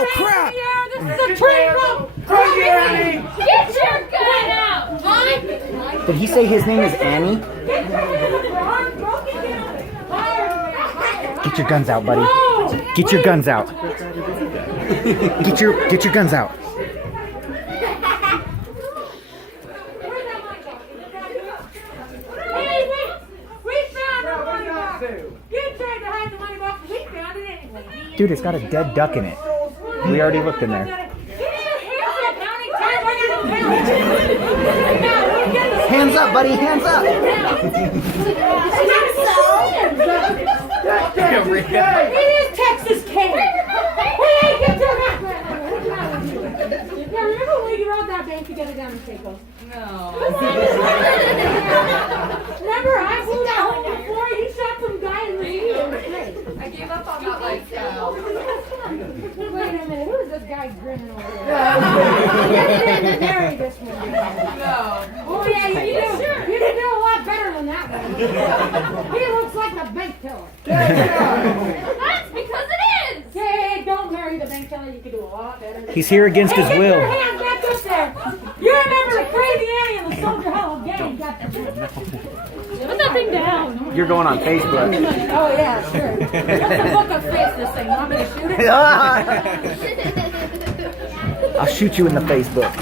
Oh, crap! This is a train wreck! Get your gun out! Did he say his name is Annie? Get your guns out, buddy. Get your guns out. Get your guns out. Hey, we found the money box! You tried to hide the money box, we found it anyway. Dude, it's got a dead duck in it. We already looked in there. Hands up, buddy, hands up! It is Texas King! Hey, get your hat! Yeah, remember when we robbed that bank together down in Pecos? No. Remember, I flew that home before you shot some guy in the knee. I gave up on that lifestyle. Wait a minute, who is this guy grinning over there? You didn't marry this one. No. Oh yeah, you do. You can do a lot better than that one. He looks like the bank teller. That's because it is. Hey, don't marry the bank teller. You can do a lot better. He's here against his Get will. your hands back up there. You remember the Crazy Annie and the Soldier Hall of Gang? Put that thing down. You're going on Facebook. Oh yeah, sure. What's the book of face this thing? Want me to shoot it? I'll shoot you in the Facebook.